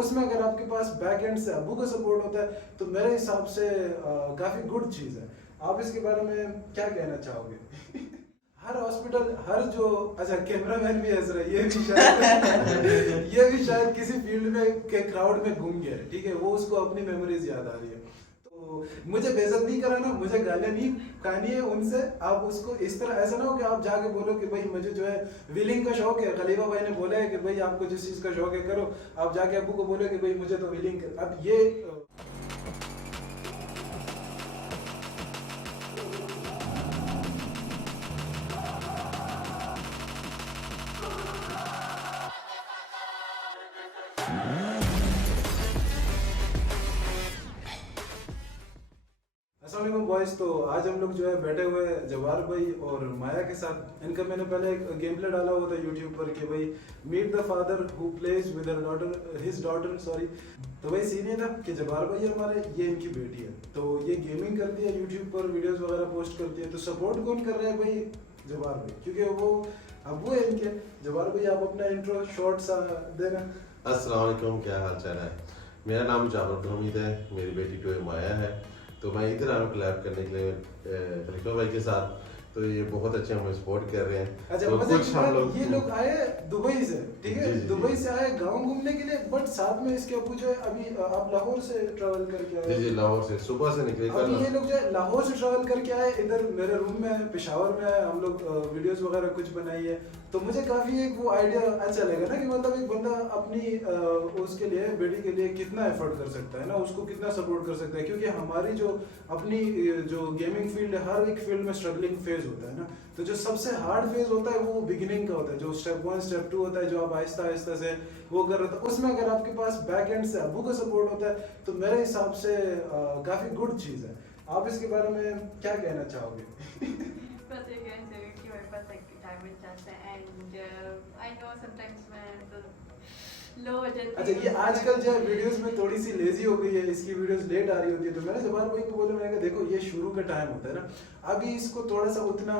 उसमें अगर आपके पास बैक एंड से अबू का सपोर्ट होता है तो मेरे हिसाब से काफी गुड चीज है। आप इसके बारे में क्या कहना चाहोगे? हर हॉस्पिटल हर जो अच्छा कैमरामैन भी हंस रहा है, ये भी शायद किसी फील्ड में के क्राउड में घूम गया है, ठीक है, वो उसको अपनी मेमोरीज याद आ रही है। तो मुझे बेइज्जत नहीं कराना, मुझे गालियां नहीं खानी है उनसे। आप उसको इस तरह ऐसा ना हो कि आप जाके बोलो कि भाई मुझे जो है व्हीलिंग का शौक है, खलीफा भाई ने बोला है कि भाई आपको जिस चीज का शौक है करो, आप जाके अबू को बोलो कि भाई मुझे तो व्हीलिंग कर। अब ये अस्सलाम बॉयज। तो आज हम लोग जो है बैठे हुए हैं जवार भाई और माया के साथ। इनका मैंने पहले एक गेम प्ले डाला हुआ था यूट्यूब पर कि भाई meet the father who plays with his daughter sorry. तो भाई सीन ये था कि जवार भाई हमारे, ये इनकी बेटी है, तो ये गेमिंग करती है, यूट्यूब पर वीडियोस वगैरह पोस्ट करती है। तो सपोर्ट कौन कर रहा है भाई? जवार भाई, क्योंकि वो अबू है इनके। जवार भाई आप अपना इंट्रो शॉर्ट सा देना। अस्सलाम वालेकुम, क्या हाल चाल है? मेरा नाम जाबर हमीद है, मेरी बेटी टोए माया है। तो मैं इधर आया कोलैब करने के लिए खलीफा भाई के साथ। तो ये बहुत अच्छे हमें सपोर्ट कर रहे हैं। अच्छा, तो कुछ हम लोग ये लोग आए दुबई से, ठीक है, दुबई से आए गांव घूमने के लिए, बट साथ में इसके अबू जो है अभी आप लाहौर से ट्रैवल करके आए। जी लाहौर से सुबह से निकले। अभी ये लोग जो है लाहौर से ट्रैवल करके आए, इधर मेरे रूम में पेशावर में आए, हम लोग वीडियोस वगैरह कुछ बनाई है। तो मुझे काफी एक वो आइडिया अच्छा लगा ना कि मतलब एक बंदा अपनी उसके लिए बेटी के लिए कितना एफर्ट कर सकता है ना, उसको कितना सपोर्ट कर सकता है। क्योंकि हमारी जो अपनी जो गेमिंग फील्ड है, हर एक फील्ड में स्ट्रगलिंग फेज होता है ना। तो जो सबसे हार्ड फेज होता है वो बिगिनिंग का होता है, जो स्टेप 1 स्टेप 2 होता है, जो आप आहिस्ता आहिस्ता से वो कर रहे हो। उसमें अगर आपके पास बैक एंड से अबू का सपोर्ट होता है तो मेरे हिसाब से काफी गुड चीज है। आप इसके बारे में क्या कहना चाहोगे? बस ये कहना चाहिए कि मेरे पास एक टाइम चाहता है एंड आई नो समटाइम्स मैं तो लो हो जाती हूँ। अच्छा, ये आजकल जो है वीडियोस में थोड़ी सी लेजी हो गई है, इसकी वीडियोस लेट आ रही होती है। तो मैंने जवार भाई को बोला, मैंने कहा देखो ये शुरू का टाइम होता है ना, अभी इसको थोड़ा सा उतना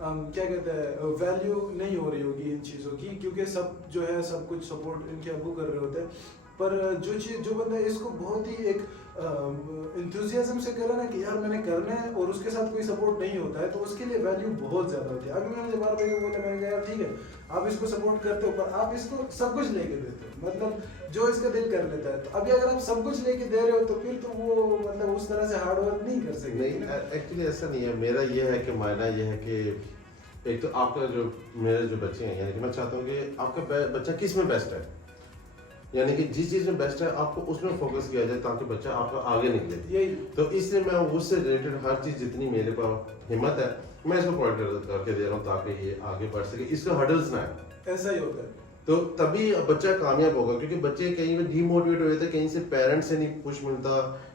क्या कहते हैं वैल्यू नहीं हो रही होगी इन चीज़ों की, क्योंकि सब जो है सब कुछ सपोर्ट इनके अबू कर रहे होते हैं। पर जो बंदा इसको बहुत ही एक इंथुजियाज्म से करे ना कि यार मैंने करना है, और उसके साथ कोई सपोर्ट नहीं होता है, तो उसके लिए वैल्यू बहुत ज़्यादा होती है। अभी मैंने जवार भाई को बोला, मैंने कहा यार ठीक है आप इसको सपोर्ट करते हो, पर आप इसको सब कुछ लेके देते हो, मतलब जो इसका दिल कर लेता है। तो अभी अगर आप सब कुछ लेके दे रहे हो तो फिर तो वो मतलब उस तरह से हार्ड वर्क नहीं कर सकते। नहीं, एक्चुअली ऐसा नहीं है। मेरा ये है कि मायना ये है कि एक तो आपका जो मेरे जो बच्चे हैं, यानी कि मैं चाहता हूँ कि आपका बच्चा किस में बेस्ट है, यानी कि जिस चीज में बेस्ट है आपको उसमें फोकस किया जाए ताकि बच्चा आपका आगे निकले। यही तो इसलिए मैं उससे रिलेटेड हर चीज जितनी मेरे पास हिम्मत है मैं इसको प्रोवाइड करके दे रहा हूँ ताकि ये आगे बढ़ सके, इसका हर्डल्स ना है। ऐसा ही होता है। तो तभी बच्चा कामयाब होगा, क्योंकि बच्चे कहीं पे डीमोटिवेट हो जाते हैं, कहीं से पेरेंट्स से नहीं पुश मिलता,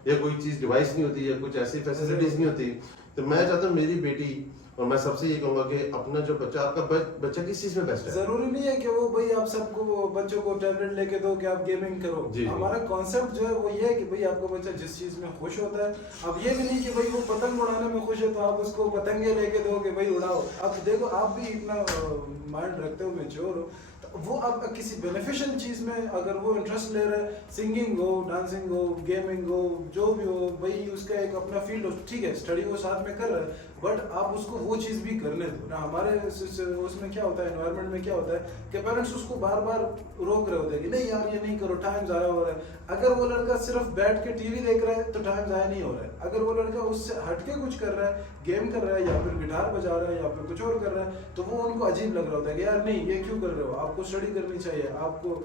या कोई चीज डिवाइस नहीं होती, या कुछ ऐसी फैसिलिटीज नहीं होती। तो मैं चाहता हूँ मेरी बेटी, और मैं सबसे ये कहूंगा कि अपना जो बच्चा, आपका बच्चा किस चीज में बेस्ट है। जरूरी नहीं है कि वो भाई आप सबको बच्चों को टैबलेट लेके दो कि आप गेमिंग करो। हमारा कॉन्सेप्ट जो है वो ये है कि भाई आपका बच्चा जिस चीज में खुश होता है, अब ये भी नहीं कि भाई वो पतंग उड़ाने में खुश है तो आप उसको पतंगे लेके दो कि भाई उड़ाओ। अब देखो आप भी इतना माइंड रखते हो, मैच्योर हो, तो वो अब किसी बेनिफिशियल चीज में अगर वो इंटरेस्ट ले रहा है, सिंगिंग हो, डांसिंग हो, गेमिंग हो, जो भी हो, भाई उसका एक अपना फील्ड हो, ठीक है, स्टडी वो साथ में कर रहा है, बट आप उसको वो चीज भी करने दो ना। हमारे उसमें क्या होता है, एनवायरनमेंट में क्या होता है कि पेरेंट्स उसको बार बार रोक रहे होते हैं कि नहीं यार ये नहीं करो, टाइम जाया हो रहा है। अगर वो लड़का सिर्फ बैठ के टीवी देख रहा है तो टाइम जाया नहीं हो रहा है। अगर वो लड़का उससे हटके कुछ कर रहा है, गेम कर रहा है, या फिर गिटार बजा रहा है, या फिर कुछ और कर रहा है, तो वो उनको अजीब लग रहा होता है कि यार नहीं ये क्यों कर रहे हो, आपको स्टडी करनी चाहिए, आपको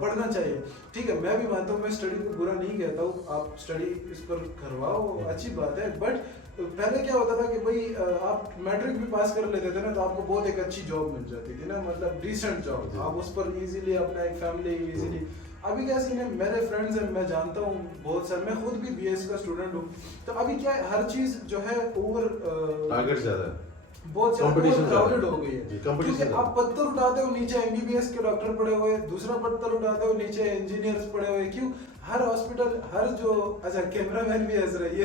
पढ़ना चाहिए। ठीक है, मैं भी मानता हूँ, मैं स्टडी को बुरा नहीं कहता हूँ, आप स्टडी इस पर करवाओ, अच्छी बात है। बट पहले क्या होता था कि भाई आप मैट्रिक भी पास कर लेते थे ना तो आपको बहुत एक अच्छी जॉब मिल जाती थी ना, मतलब डिसेंट जॉब, आप उस पर इजीली अपना एक फैमिली इजीली। अभी क्या सीन है, मेरे फ्रेंड्स हैं, मैं जानता हूँ बहुत सारे, मैं खुद भी बीएस का स्टूडेंट हूँ। तो अभी क्या है, हर चीज जो है ओवर टारगेट ज्यादा, बहुत कंपटीशन क्राउडेड हो गई है। कंपटीशन। आप पत्थर उठाते हो, नीचे एमबीबीएस के डॉक्टर पड़े हुए, दूसरा पत्थर उठाते हो, नीचे इंजीनियर्स पड़े हुए। क्यों? हर हॉस्पिटल हर जो अच्छा कैमरामैन भी हंस रहा है,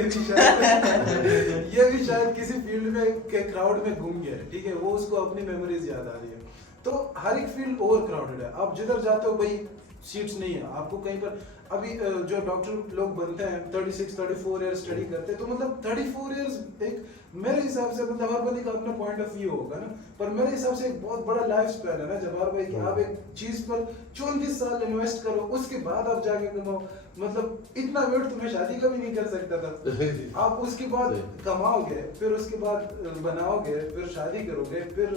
ये भी शायद किसी फील्ड में के क्राउड में घूम गया है, ठीक है, वो उसको अपनी मेमोरीज याद आ रही है। तो हर एक फील्ड ओवर क्राउडेड है। आप जिधर जाते हो भाई सीट्स नहीं है आपको कहीं पर। अभी जो डॉक्टर लोग बनते हैं 36-34 ईयर स्टडी करते हैं, तो मतलब 34 ईयर्स एक मेरे हिसाब से मतलब हर बंदे का अपना पॉइंट ऑफ व्यू होगा ना, पर मेरे हिसाब से एक बहुत बड़ा लाइफ स्पैन है ना जवाहर भाई, कि आप एक चीज पर 34 साल इन्वेस्ट करो, उसके बाद आप जाके कमाओ। मतलब इतना वेट तो मैं शादी का भी नहीं कर सकता था। आप उसके बाद कमाओगे, फिर उसके बाद बनाओगे, फिर शादी करोगे, फिर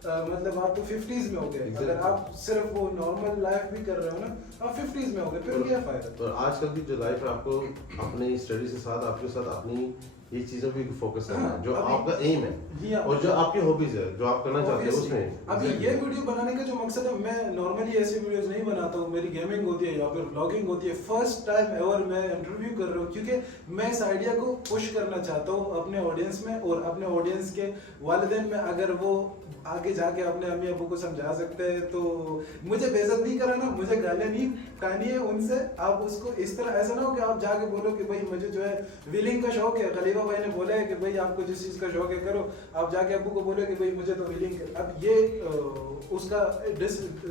मतलब आप तो 50s में हो गए। अगर आप सिर्फ वो नॉर्मल लाइफ भी कर रहे हो ना, आप 50s में हो गए, फिर क्या फायदा। तो आजकल की जो लाइफ है, आपको अपनी स्टडी से साथ आपके साथ अपनी ये चीजों पे फोकस करना है, जो आपका एम है और जो आपकी हॉबीज है, जो आप करना चाहते हैं उसमें। अभी ये वीडियो बनाने का जो मकसद है, मैं नॉर्मली ऐसे वीडियोस नहीं बनाता हूँ, मेरी गेमिंग होती है या फिर ब्लॉगिंग होती है। फर्स्ट टाइम एवर मैं इंटरव्यू कर रहा हूँ, क्योंकि मैं इस आइडिया को पुश करना चाहता हूँ अपने ऑडियंस में, और अपने ऑडियंस के वालिदैन में। अगर वो आगे जाके अपने अम्मी अबू को समझा सकते हैं, तो मुझे बेइज्जत नहीं कराना, मुझे गालियां नहीं खानी है उनसे। आप उसको इस तरह, ऐसा ना हो कि आप जाके बोलो कि भाई मुझे जो है व्हीलिंग का शौक है, खलीफा भाई ने बोला है कि भाई आपको जिस चीज का शौक है करो, आप जाके अबू को बोले कि भाई मुझे तो व्हीलिंग। अब ये उसका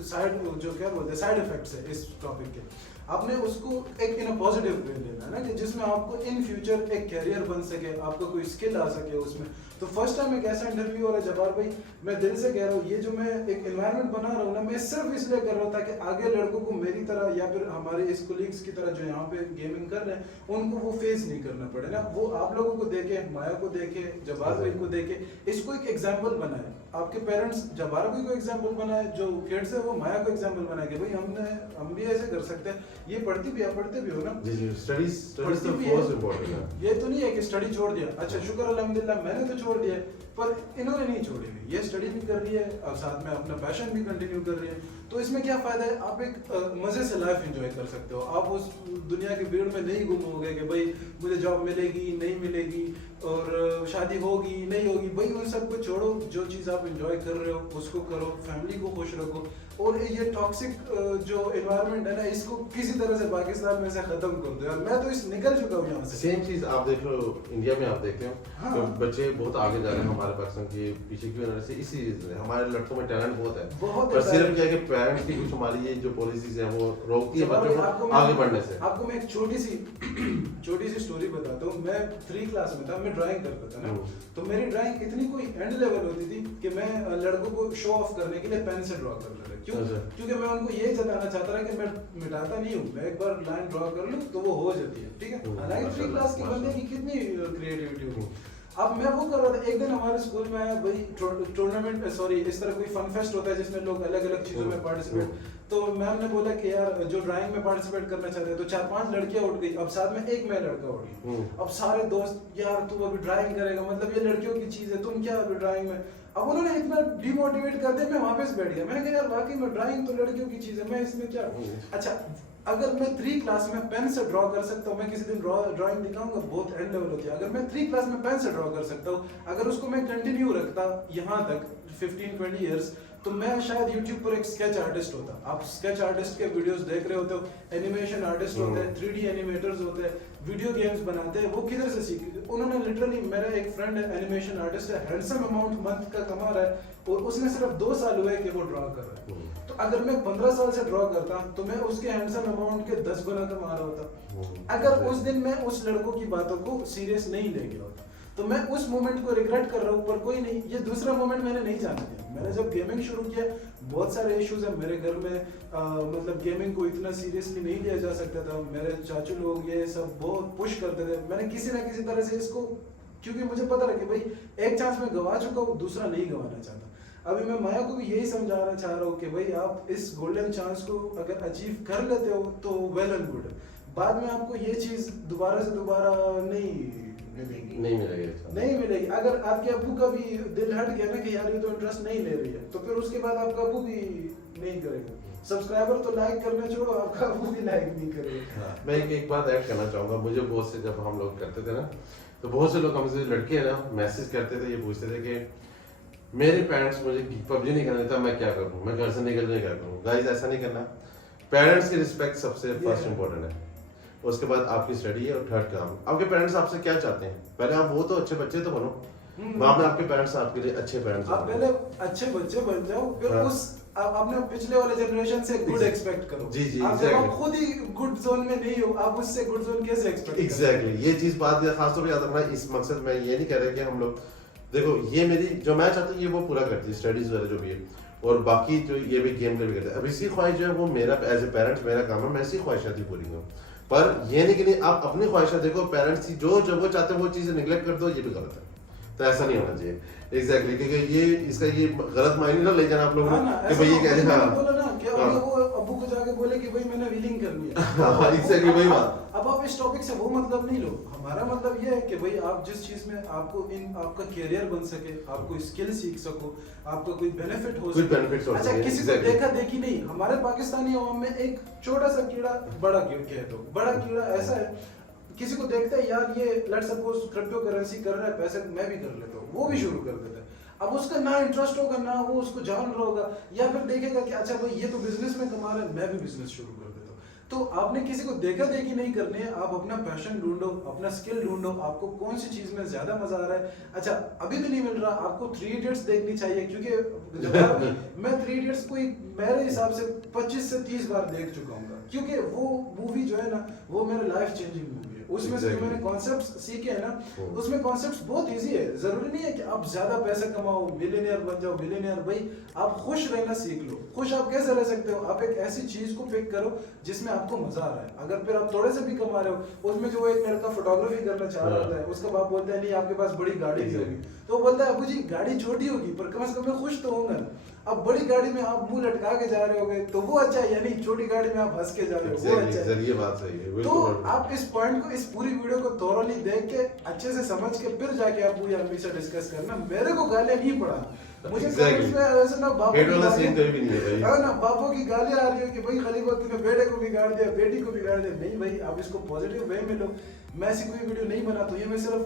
साइड जो क्या बोलते हैं साइड इफेक्ट्स है इस टॉपिक के। आपने उसको एक इन पॉजिटिव वे लेना है ना, कि जिसमें आपको इन फ्यूचर एक कैरियर बन सके, आपको कोई स्किल आ सके उसमें। तो फर्स्ट टाइम एक ऐसा इंटरव्यू हो रहा है जवाहर भाई, मैं दिल से कह रहा हूँ, ये जो मैं एक एनवायरनमेंट बना रहा हूँ ना, मैं सिर्फ इसलिए कर रहा हूँ ताकि आगे लड़कों को मेरी तरह या फिर हमारे इस कोलीग्स की तरह जो यहाँ पे गेमिंग कर रहे हैं, उनको वो फेस नहीं करना पड़े ना। वो आप लोगों को देखे, माया को देखे, जवाहर भाई को देखे, इसको एक एग्जाम्पल बनाए। आपके पेरेंट्स जवाहर भाई को एग्जाम्पल बनाए, जो किड्स है वो माया को एग्जाम्पल बनाए कि भाई हम भी ऐसे कर सकते हैं। ये पढ़ते भी हो ना जी जी, स्टडीज तो बहुत इंपॉर्टेंट है। ये तो नहीं है कि स्टडी छोड़ दिया, अच्छा शुक्र अल्हम्दुलिल्लाह मैंने तो छोड़ दिया, पर इन्होंने नहीं छोड़ी हुई, ये स्टडी भी कर रही है और साथ में अपना पैशन भी कंटिन्यू कर रही है। तो इसमें क्या फायदा है, आप एक मजे से लाइफ एंजॉय कर सकते हो। आप उस दुनिया की भीड़ में नहीं गुम होगे कि भाई मुझे जॉब मिलेगी नहीं मिलेगी और शादी होगी नहीं होगी। भाई उन सब को छोड़ो, जो चीज़ आप एंजॉय कर रहे हो उसको करो, फैमिली को खुश रखो। और ये टॉक्सिक जो एनवायरनमेंट है ना, इसको किसी तरह से पाकिस्तान में से खत्म कर दो यार। मैं तो इस निकल चुका हूँ यहाँ से। सेम चीज आप देख लो इंडिया में, आप देखते हो हाँ। तो बच्चे बहुत आगे जा रहे हैं हमारे पाकिस्तान के पीछे की वजह से। इसी हमारे लड़कों में टैलेंट बहुत है, पर सिर्फ क्या है कि पेरेंट्स की कुछ हमारी ये जो पॉलिसीज है वो रोकती है बच्चों को आगे बढ़ने से। आपको मैं एक छोटी सी स्टोरी बताता हूँ। मैं 3 क्लास में था, मैं ड्राइंग करता था ना, तो मेरी ड्राइंग इतनी कोई एंड लेवल होती थी कि मैं लड़कों को शो ऑफ करने के लिए पेन से ड्रॉ कर रहा था। क्यों? क्योंकि मैं उनको ये जताना चाहता था कि मैं मिटाता नहीं हूँ, मैं एक बार लाइन ड्रॉ कर लूँ तो वो हो जाती है, ठीक है। हालांकि 3 क्लास के बंदे की कितनी क्रिएटिविटी होगी। अब मैं वो कर रहा था, एक दिन हमारे स्कूल में आया भाई टूर्नामेंट, सॉरी इस तरह कोई फन फेस्ट होता है जिसमें लोग अलग अलग चीजों में पार्टिसिपेट। तो मैम ने बोला कि यार जो ड्राइंग में पार्टिसिपेट करना चाहते हैं, तो 4-5 लड़कियां उठ गई, अब साथ में एक मैं लड़का उठ गया। अब सारे दोस्त यार तू अभी ड्राइंग करेगा, मतलब ये लड़कियों की चीज है, तुम क्या अभी ड्राइंग में। अब उन्होंने इतना डिमोटिवेट कर दिया, मैं वापस बैठ गया। मैंने कहा यार वाकई में ड्राइंग तो लड़कियों की चीज है, मैं इसमें क्या। अच्छा अगर मैं 3 क्लास में पेन से ड्रॉ कर सकता हूँ, मैं किसी दिन ड्राइंग दिखाऊंगा, बहुत एंड लेवल होती है। अगर मैं 3 क्लास में पेन से ड्रॉ कर सकता हूँ, अगर उसको मैं कंटिन्यू रखता यहाँ तक 15-20 ईयर्स, तो मैं शायद YouTube पर एक स्केच आर्टिस्ट होता। आप स्केच आर्टिस्ट के वीडियोस देख रहे होते हो, एनिमेशन आर्टिस्ट होते हैं, 3D एनिमेटर्स होते हैं, वीडियो गेम्स बनाते हैं। वो किधर से सीखे? उन्होंने लिटरली, मेरा एक फ्रेंड है एनिमेशन आर्टिस्ट है, हैंडसम अमाउंट मंथ का कमा रहा है, और उसने सिर्फ 2 साल हुए कि वो ड्रॉ कर रहा है। तो अगर मैं 15 साल से ड्रॉ करता तो मैं उसके हैंडसम अमाउंट के 10 गुना कमा रहा होता। अगर उस दिन मैं उस लड़कों की बातों को सीरियस नहीं ले गया होता, तो मैं उस मोमेंट को रिग्रेट कर रहा हूँ, पर कोई नहीं, ये दूसरा मोमेंट मैंने नहीं जाना दिया। मैंने जब गेमिंग शुरू किया, बहुत सारे इश्यूज है मेरे घर में, मतलब गेमिंग को इतना सीरियसली नहीं लिया जा सकता था। मेरे चाचू लोग ये सब बहुत पुश करते थे। मैंने किसी ना किसी तरह से इसको, क्योंकि मुझे पता था कि भाई एक चांस मैं गवा चुका हूँ, दूसरा नहीं गंवाना चाहता। अभी मैं माया को भी यही समझाना चाह रहा हूँ कि भाई आप इस गोल्डन चांस को अगर अचीव कर लेते हो तो वेल एंड गुड, बाद में आपको ये चीज दोबारा से दोबारा नहीं मिलेगी। अगर आपके अब्बू का भी दिल हट गया ना कि यार ये तो इंटरेस्ट नहीं ले रही है, तो फिर उसके बाद आपका अब्बू भी नहीं करेगा। सब्सक्राइबर तो लाइक करना छोड़ो, आपका अब्बू भी लाइक नहीं करेगा। मैं एक बात ऐड करना चाहूंगा। मुझे बहुत से, जब हम लोग करते थे ना, तो बहुत से लोग हमसे लड़के ना मैसेज करते थे, ये पूछते थे कि मेरे पेरेंट्स मुझे पबजी नहीं खेलने देता, मैं क्या करूं, मैं घर से निकलने क्या करूं। गाइस ऐसा नहीं करना। पेरेंट्स की रिस्पेक्ट सबसे फर्स्ट इंपॉर्टेंट है, उसके बाद आपकी स्टडी है, और थर्ड काम आपके पेरेंट्स आपसे क्या चाहते हैं। पहले आप वो तो अच्छे बच्चे तो बनो, बाद में आपके पेरेंट्स आपके लिए अच्छे पेरेंट्स। आप पहले अच्छे बच्चे बन जाओ, फिर उस आप अपने पिछले वाले जनरेशन से गुड एक्सपेक्ट करो। जी जी, आप जब आप खुद ही गुड जोन में नहीं हो, आप उससे गुड जोन कैसे एक्सपेक्ट एग्जैक्टली ये चीज बात खासतौर पर याद रखना। इस मकसद में ये नहीं कह रहा कि हम लोग देखो ये मेरी जो मैं चाहता हूँ ये वो पूरा करती है, स्टडीज वगैरह जो भी है, और बाकी जो ये भी गेम प्ले भी करते हैं। अब इसकी ख्वाहिश जो है वो मेरा एज ए पेरेंट्स मेरा काम है, मैं इसकी ख्वाहिशात ही पूरी करूँ। पर ये नहीं कि नहीं आप अपनी ख्वाहिशात देखो, पेरेंट्स की जो जब वो चाहते हैं वो चीज़ें निगलेक्ट कर दो, ये भी गलत है। तो ऐसा नहीं होना चाहिए एग्जैक्टली, क्योंकि ये इसका ये गलत मायने ना ले जाना आप लोगों को कि भाई ये कह रहे हैं बोला ना कि वो अब्बू को जाके बोले कि भाई मैंने व्हीलिंग करनी है। हाँ एग्जैक्टली वही बात। अब आप इस टॉपिक से वो मतलब नहीं लो, हमारा मतलब ये है कि भाई आप जिस चीज में आपको आपका कैरियर बन सके, आपको स्किल सीख सको, आपका कोई बेनिफिट हो सके। अच्छा किसी को देखा देखी नहीं, हमारे पाकिस्तानी अवाम में एक छोटा सा कीड़ा, बड़ा कह दो, बड़ा कीड़ा ऐसा है, किसी को देखता है यार ये लेट्स सपोज क्रिप्टो करेंसी कर रहा है, पैसे मैं भी कर लेता हूँ, वो भी शुरू कर देता है। अब उसका ना इंटरेस्ट होगा ना वो उसको जान रहा होगा, या फिर देखेगा कि अच्छा भाई ये तो बिजनेस में कमा रहा है, मैं भी बिजनेस शुरू कर देता हूँ। तो आपने किसी को देखा देखी नहीं करनी है, आप अपना पैशन ढूंढो, अपना स्किल ढूंढो, आपको कौन सी चीज में ज्यादा मजा आ रहा है। अच्छा अभी भी नहीं मिल रहा, आपको 3 इडियट्स देखनी चाहिए, क्योंकि मैं 3 इडियट्स को मेरे हिसाब से 25 से 30 बार देख चुका हूँ, क्योंकि वो मूवी जो है ना वो मेरे लाइफ चेंजिंग मूवी है। उसमें से जो मैंने कॉन्सेप्ट्स सीखे हैं ना, उसमें कॉन्सेप्ट्स बहुत इजी है। जरूरी नहीं है कि आप ज्यादा पैसे कमाओ, मिलियनियर बन जाओ, मिलियनियर। भाई आप खुश रहना सीख लो। खुश आप कैसे रह सकते हो? आप एक ऐसी चीज को पिक करो जिसमें आपको मजा आ रहा है। अगर फिर आप थोड़े से भी कमा रहे हो, उसमें जो एक लड़का फोटोग्राफी करना चाह रहा होता है, उसका बाप बोलता है नहीं आपके पास बड़ी गाड़ी भी होगी, तो वो बोलता है अबू जी गाड़ी छोटी होगी पर कम से कम मैं खुश तो होऊंगा ना। अब बड़ी गाड़ी में आप मुंह लटका के जा रहे होगे तो वो अच्छा है, यानी छोटी गाड़ी में आप हंस के जा रहे हो वो अच्छा है। ये बात सही है। तो आप इस पॉइंट को, इस पूरी वीडियो को थोरोली देख के अच्छे से समझ के फिर जाके आप पूरी अम्मी से डिस्कस करना। मेरे को गालियां नहीं पड़ा, मुझे समझ में ऐसे ना बापू की गालियां आ रही है कि भाई खलीफा तूने बेटे को बिगाड़ दिया, बेटी को बिगाड़ दिया। नहीं भाई आप इसको पॉजिटिव वे में लो। मैं ऐसी कोई वीडियो नहीं बनाता हूँ, ये मैं सिर्फ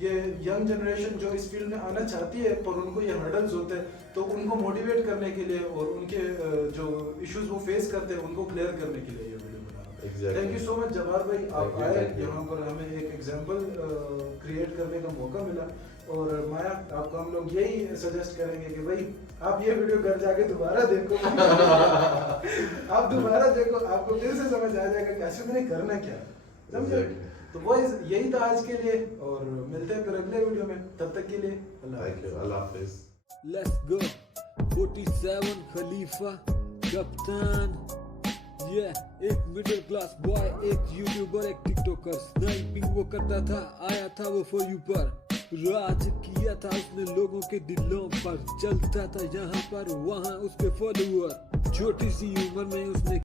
ये यंग जनरेशन जो इस फील्ड में आना चाहती है पर उनको ये हर्डल्स होते हैं, तो उनको मोटिवेट करने के लिए और उनके जो इश्यूज वो फेस करते हैं उनको क्लियर करने के लिए ये वीडियो बना रहा हूं। Thank you so much Jawahar भाई, आप आए यहाँ पर, हमें एक एग्जांपल क्रिएट करने का मौका मिला। और माया आपको हम लोग यही सजेस्ट करेंगे कि भाई आप ये वीडियो घर जाके दोबारा देखो आप दोबारा देखो, आपको फिर से समझ आ जाएगा कि ऐसे मैंने करना क्या, समझे? तो वो यही था आज के लिए, और मिलते हैं फिर अगले वीडियो में। तब तक के लिए अल्लाह हाफिज। लेट्स गो 47 खलीफा कप्तान, ये एक मिडिल क्लास बॉय, एक यूट्यूबर, एक टिकटॉकर। स्नाइपिंग वो करता था, आया था वो फॉर यू पर, राज किया था उसने लोगों के दिलों पर, चलता था यहाँ पर वहाँ उसके फॉलोअर। छोटी सी उम्र में उसने